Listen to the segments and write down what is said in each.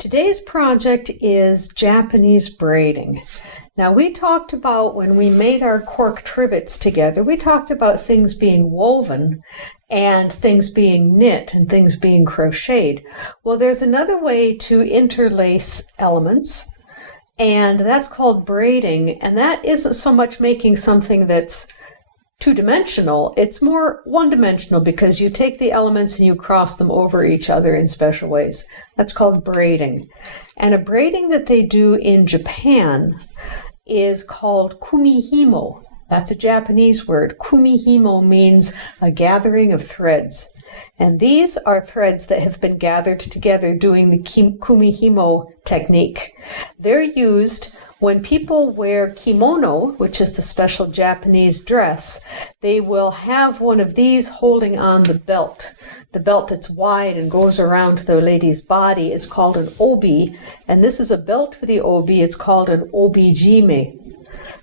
Today's project is Japanese braiding. Now we talked about when we made our cork trivets together, we talked about things being woven and things being knit and things being crocheted. Well, there's another way to interlace elements, and that's called braiding, and that isn't so much making something that's two-dimensional, it's more one-dimensional because you take the elements and you cross them over each other in special ways. That's called braiding. And a braiding that they do in Japan is called Kumihimo. That's a Japanese word. Kumihimo means a gathering of threads. And these are threads that have been gathered together doing the Kumihimo technique. They're used when people wear kimono, which is the special Japanese dress. They will have one of these holding on the belt. The belt that's wide and goes around the lady's body is called an obi, and this is a belt for the obi. It's called an obijime.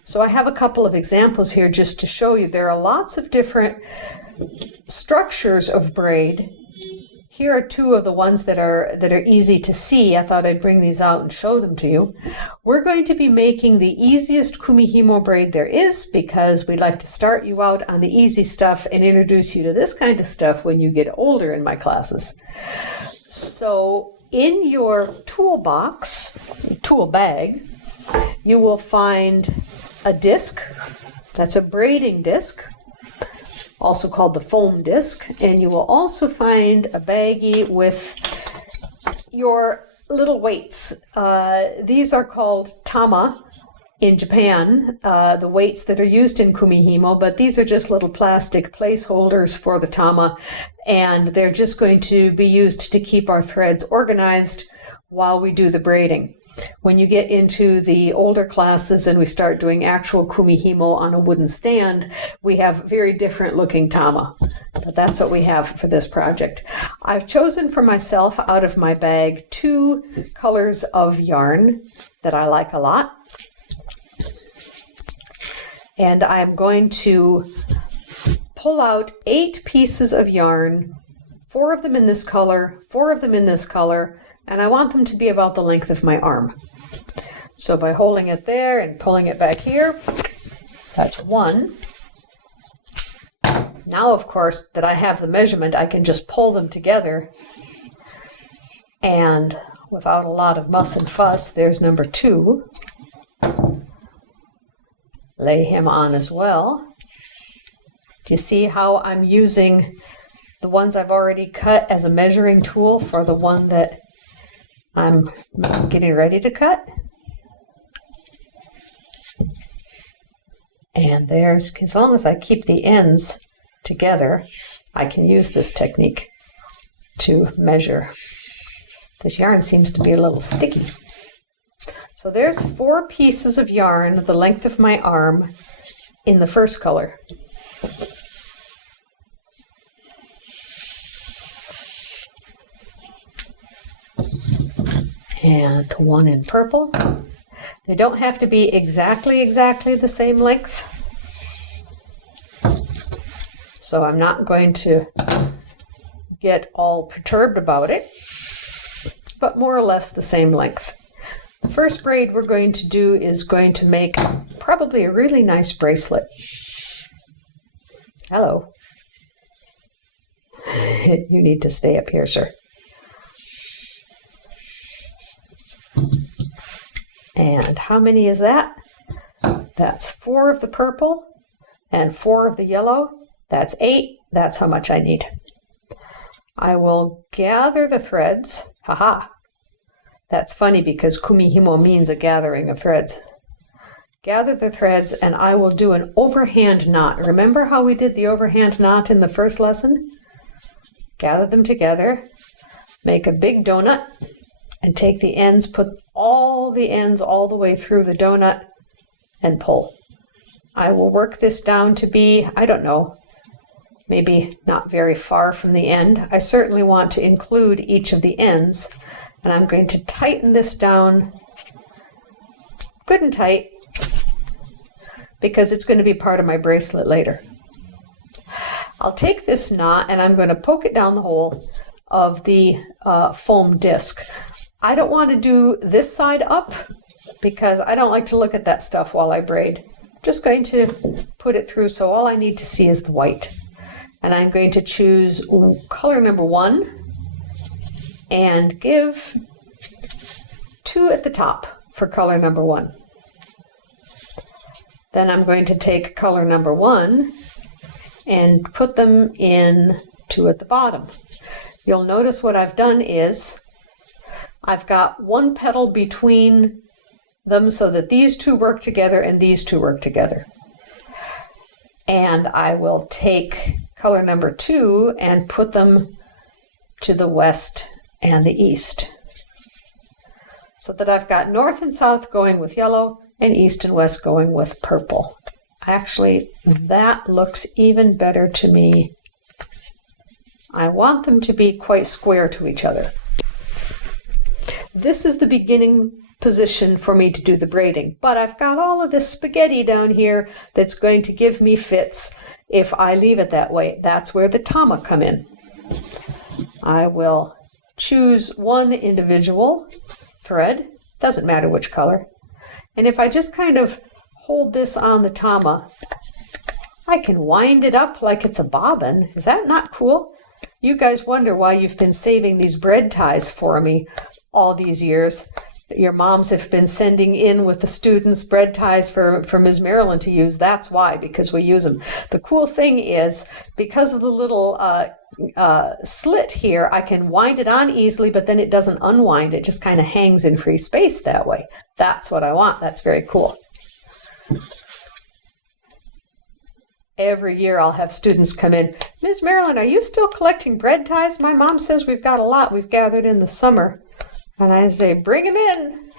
So I have a couple of examples here just to show you. There are lots of different structures of braid. Here are two of the ones that are easy to see. I thought I'd bring these out and show them to you. We're going to be making the easiest Kumihimo braid there is because we like to start you out on the easy stuff and introduce you to this kind of stuff when you get older in my classes. So in your toolbox, tool bag, you will find a disc. That's a braiding disc, also called the foam disc, and you will also find a baggie with your little weights. These are called tama in Japan, the weights that are used in Kumihimo, but these are just little plastic placeholders for the tama, and they're just going to be used to keep our threads organized while we do the braiding. When you get into the older classes and we start doing actual Kumihimo on a wooden stand, we have very different looking tama. But that's what we have for this project. I've chosen for myself out of my bag 2 colors of yarn that I like a lot. And I'm going to pull out 8 pieces of yarn, 4 of them in this color, 4 of them in this color, and I want them to be about the length of my arm. So by holding it there and pulling it back here, that's 1. Now, of course, that I have the measurement, I can just pull them together. And without a lot of muss and fuss, there's number 2. Lay him on as well. Do you see how I'm using the ones I've already cut as a measuring tool for the one that I'm getting ready to cut? And there's, as long as I keep the ends together, I can use this technique to measure. This yarn seems to be a little sticky. So there's 4 pieces of yarn, the length of my arm, in the first color. And 1 in purple. They don't have to be exactly the same length. So I'm not going to get all perturbed about it, but more or less the same length. The first braid we're going to do is going to make probably a really nice bracelet. Hello. You need to stay up here, sir. And how many is that? That's 4 of the purple and 4 of the yellow. That's 8. That's how much I need. I will gather the threads. Haha. That's funny because Kumihimo means a gathering of threads. Gather the threads and I will do an overhand knot. Remember how we did the overhand knot in the first lesson? Gather them together, make a big donut, and take the ends, put all the ends all the way through the donut, and pull. I will work this down to be, I don't know, maybe not very far from the end. I certainly want to include each of the ends, and I'm going to tighten this down good and tight because it's going to be part of my bracelet later. I'll take this knot and I'm going to poke it down the hole of the foam disc. I don't want to do this side up because I don't like to look at that stuff while I braid. I'm just going to put it through, so all I need to see is the white. And I'm going to choose color number 1 and give 2 at the top for color number 1. Then I'm going to take color number 1 and put them in 2 at the bottom. You'll notice what I've done is I've got 1 petal between them so that these 2 work together and these 2 work together. And I will take color number 2 and put them to the west and the east, so that I've got north and south going with yellow and east and west going with purple. Actually, that looks even better to me. I want them to be quite square to each other. This is the beginning position for me to do the braiding, but I've got all of this spaghetti down here that's going to give me fits if I leave it that way. That's where the tama come in. I will choose 1 individual thread, doesn't matter which color, and if I just kind of hold this on the tama, I can wind it up like it's a bobbin. Is that not cool? You guys wonder why you've been saving these bread ties for me all these years. Your moms have been sending in with the students bread ties for Ms. Marilyn to use. That's why, because we use them. The cool thing is, because of the little slit here, I can wind it on easily, but then it doesn't unwind. It just kind of hangs in free space that way. That's what I want. That's very cool. Every year I'll have students come in. Ms. Marilyn, are you still collecting bread ties? My mom says we've got a lot we've gathered in the summer. And I say, bring them in.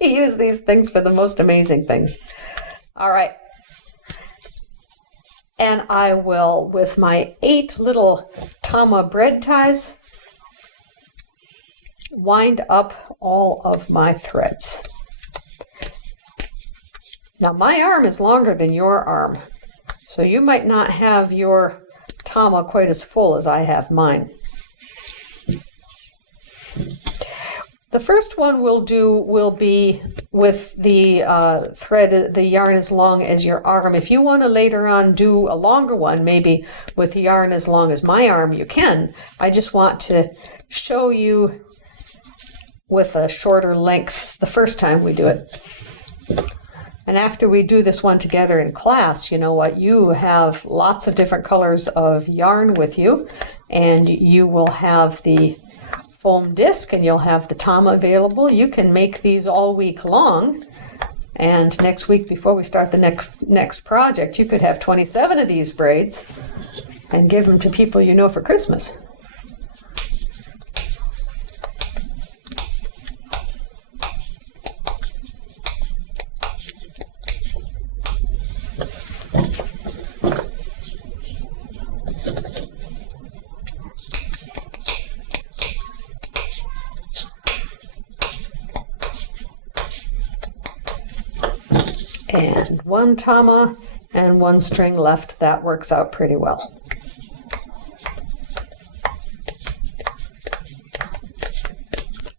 We use these things for the most amazing things. All right. And I will, with my 8 little tama bread ties, wind up all of my threads. Now my arm is longer than your arm, so you might not have your tama quite as full as I have mine. The first one we'll do will be with the thread, the yarn as long as your arm. If you want to later on do a longer one, maybe with the yarn as long as my arm, you can. I just want to show you with a shorter length the first time we do it. And after we do this one together in class, you know what, you have lots of different colors of yarn with you, and you will have the foam disc and you'll have the tama available. You can make these all week long, and next week before we start the next project, you could have 27 of these braids and give them to people you know for Christmas. And 1 tama and 1 string left. That works out pretty well.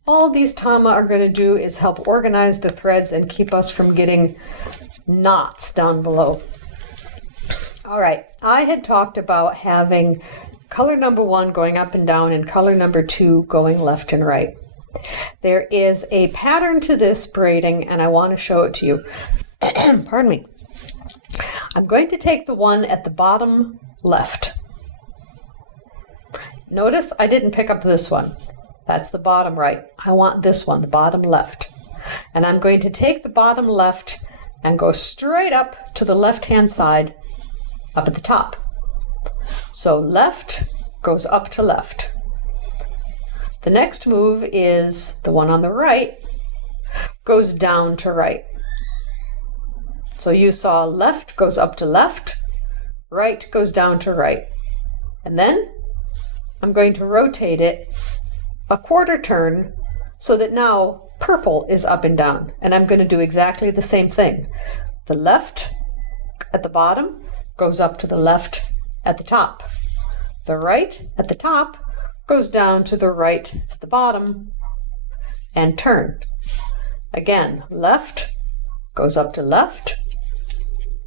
All these tama are going to do is help organize the threads and keep us from getting knots down below. All right, I had talked about having color number 1 going up and down and color number 2 going left and right. There is a pattern to this braiding, and I want to show it to you. Pardon me. I'm going to take the one at the bottom left. Notice I didn't pick up this one. That's the bottom right. I want this one, the bottom left. And I'm going to take the bottom left and go straight up to the left-hand side, up at the top. So left goes up to left. The next move is the one on the right goes down to right. So you saw left goes up to left, right goes down to right. And then I'm going to rotate it a quarter turn so that now purple is up and down. And I'm going to do exactly the same thing. The left at the bottom goes up to the left at the top. The right at the top goes down to the right at the bottom. and turn. Again, left, goes up to left,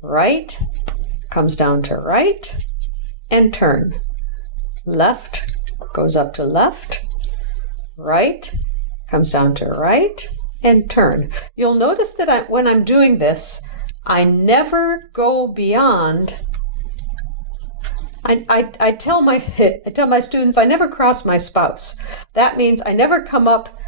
right, comes down to right, and turn. Left, goes up to left, right, comes down to right, and turn. You'll notice that when I'm doing this, I never go beyond. I tell my students I never cross my spouse. That means I never come up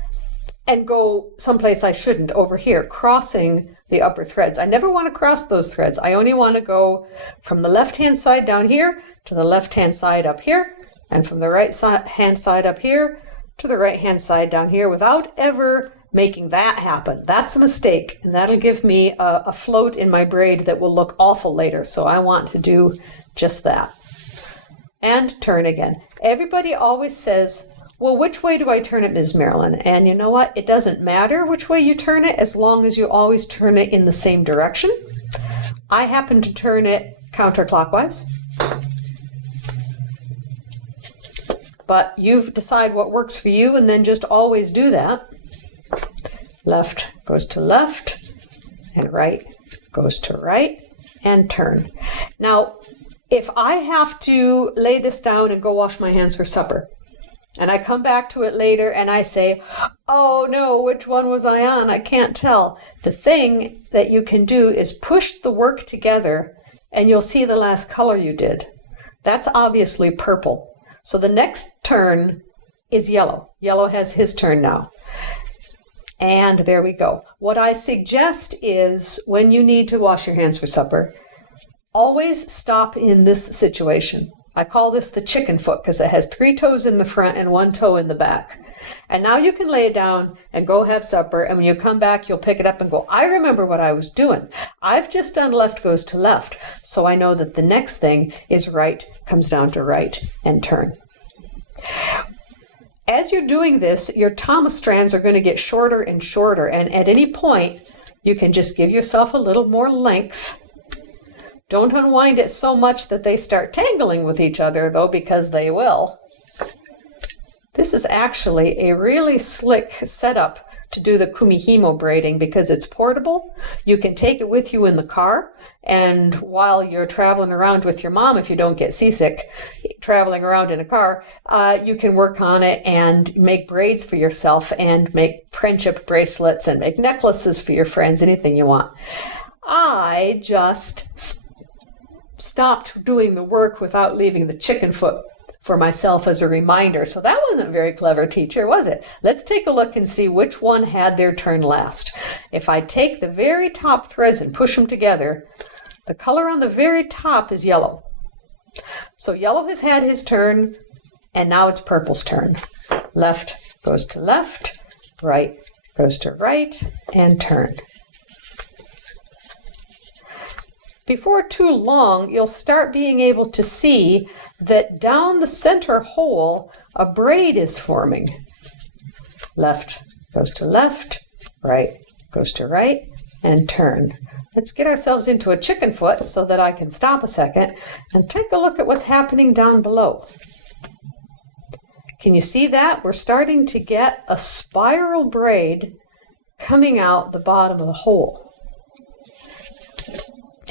and go someplace I shouldn't, over here, crossing the upper threads. I never want to cross those threads. I only want to go from the left-hand side down here to the left-hand side up here, and from the right-hand side up here to the right-hand side down here without ever making that happen. That's a mistake, and that'll give me a float in my braid that will look awful later, so I want to do just that. And turn again. Everybody always says, well, which way do I turn it, Ms. Marilyn? And you know what? It doesn't matter which way you turn it as long as you always turn it in the same direction. I happen to turn it counterclockwise. But you decide what works for you and then just always do that. Left goes to left, and right goes to right, and turn. Now, if I have to lay this down and go wash my hands for supper, and I come back to it later and I say, oh no, which one was I on? I can't tell. The thing that you can do is push the work together and you'll see the last color you did. That's obviously purple. So the next turn is yellow. Yellow has his turn now. And there we go. What I suggest is when you need to wash your hands for supper, always stop in this situation. I call this the chicken foot because it has 3 toes in the front and 1 toe in the back. And now you can lay it down and go have supper, and when you come back, you'll pick it up and go, I remember what I was doing. I've just done left goes to left, so I know that the next thing is right comes down to right and turn. As you're doing this, your Thomas strands are going to get shorter and shorter, and at any point, you can just give yourself a little more length. Don't unwind it so much that they start tangling with each other, though, because they will. This is actually a really slick setup to do the Kumihimo braiding because it's portable. You can take it with you in the car, and while you're traveling around with your mom, if you don't get seasick, traveling around in a car, you can work on it and make braids for yourself and make friendship bracelets and make necklaces for your friends, anything you want. I just stopped doing the work without leaving the chicken foot for myself as a reminder. So that wasn't very clever, teacher, was it? Let's take a look and see which one had their turn last. If I take the very top threads and push them together, the color on the very top is yellow. So yellow has had his turn, and now it's purple's turn. Left goes to left, right goes to right, and turn. Before too long, you'll start being able to see that down the center hole, a braid is forming. Left goes to left, right goes to right, and turn. Let's get ourselves into a chicken foot so that I can stop a second and take a look at what's happening down below. Can you see that? We're starting to get a spiral braid coming out the bottom of the hole.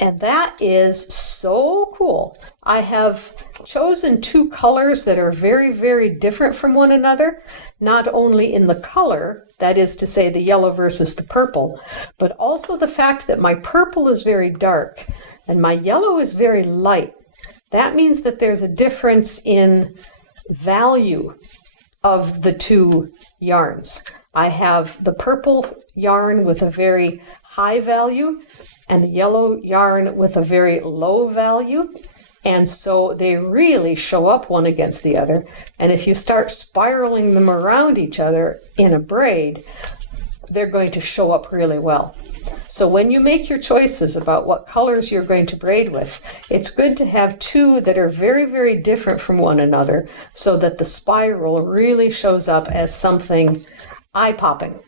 And that is so cool. I have chosen 2 colors that are very, very different from one another, not only in the color, that is to say the yellow versus the purple, but also the fact that my purple is very dark and my yellow is very light. That means that there's a difference in value of the 2 yarns. I have the purple yarn with a very high value and the yellow yarn with a very low value, and so they really show up one against the other. And if you start spiraling them around each other in a braid, they're going to show up really well. So when you make your choices about what colors you're going to braid with, it's good to have 2 that are very, very different from one another so that the spiral really shows up as something eye-popping.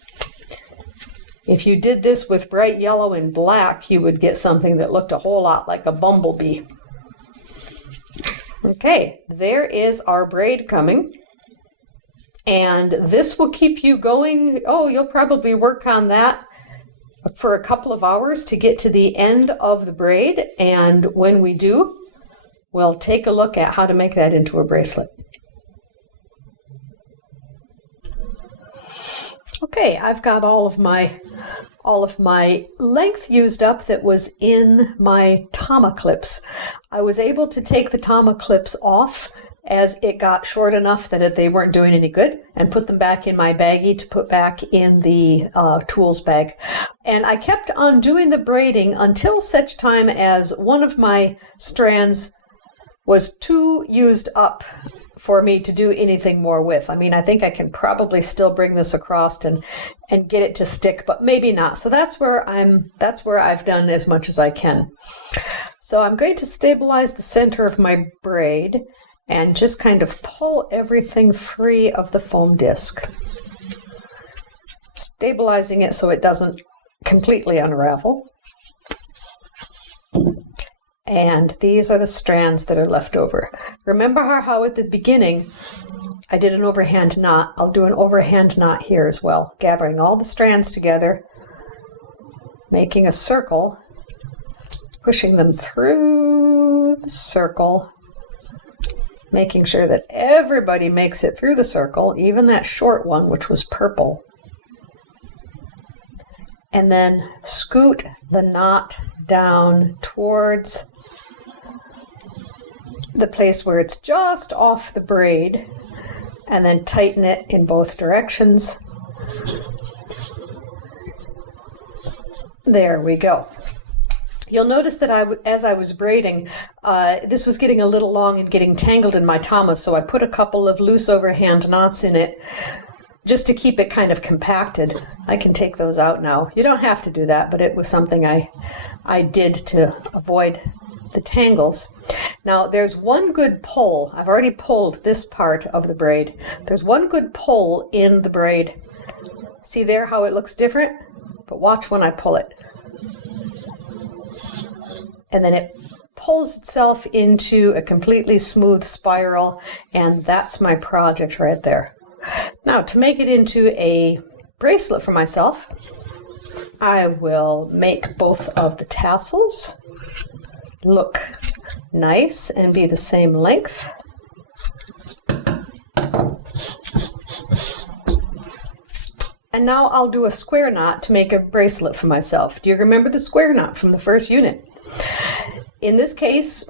If you did this with bright yellow and black, you would get something that looked a whole lot like a bumblebee. Okay, there is our braid coming. And this will keep you going. Oh, you'll probably work on that for a couple of hours to get to the end of the braid. And when we do, we'll take a look at how to make that into a bracelet. Okay, I've got all of my length used up that was in my Tama clips. I was able to take the Tama clips off as it got short enough that they weren't doing any good, and put them back in my baggie to put back in the tools bag. And I kept on doing the braiding until such time as one of my strands was too used up for me to do anything more with. I mean, I think I can probably still bring this across and get it to stick, but maybe not. So that's where I've done as much as I can. So I'm going to stabilize the center of my braid and just kind of pull everything free of the foam disc, stabilizing it so it doesn't completely unravel. And these are the strands that are left over. Remember how at the beginning I did an overhand knot? I'll do an overhand knot here as well, gathering all the strands together, making a circle, pushing them through the circle, making sure that everybody makes it through the circle, even that short one, which was purple. And then scoot the knot down towards the place where it's just off the braid, and then tighten it in both directions. There we go. You'll notice that as I was braiding, this was getting a little long and getting tangled in my Tama, so I put a couple of loose overhand knots in it just to keep it kind of compacted. I can take those out now. You don't have to do that, but it was something I did to avoid the tangles. Now, there's one good pull. I've already pulled this part of the braid. There's one good pull in the braid. See there how it looks different? But watch when I pull it. And then it pulls itself into a completely smooth spiral, and that's my project right there. Now, to make it into a bracelet for myself, I will make both of the tassels look nice and be the same length. And now I'll do a square knot to make a bracelet for myself. Do you remember the square knot from the first unit? In this case,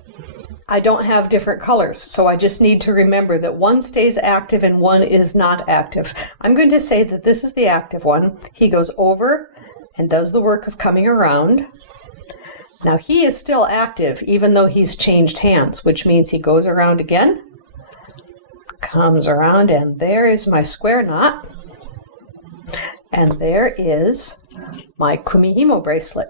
I don't have different colors, so I just need to remember that one stays active and one is not active. I'm going to say that this is the active one. He goes over and does the work of coming around. Now he is still active even though he's changed hands, which means he goes around again, comes around, and there is my square knot. And there is my Kumihimo bracelet.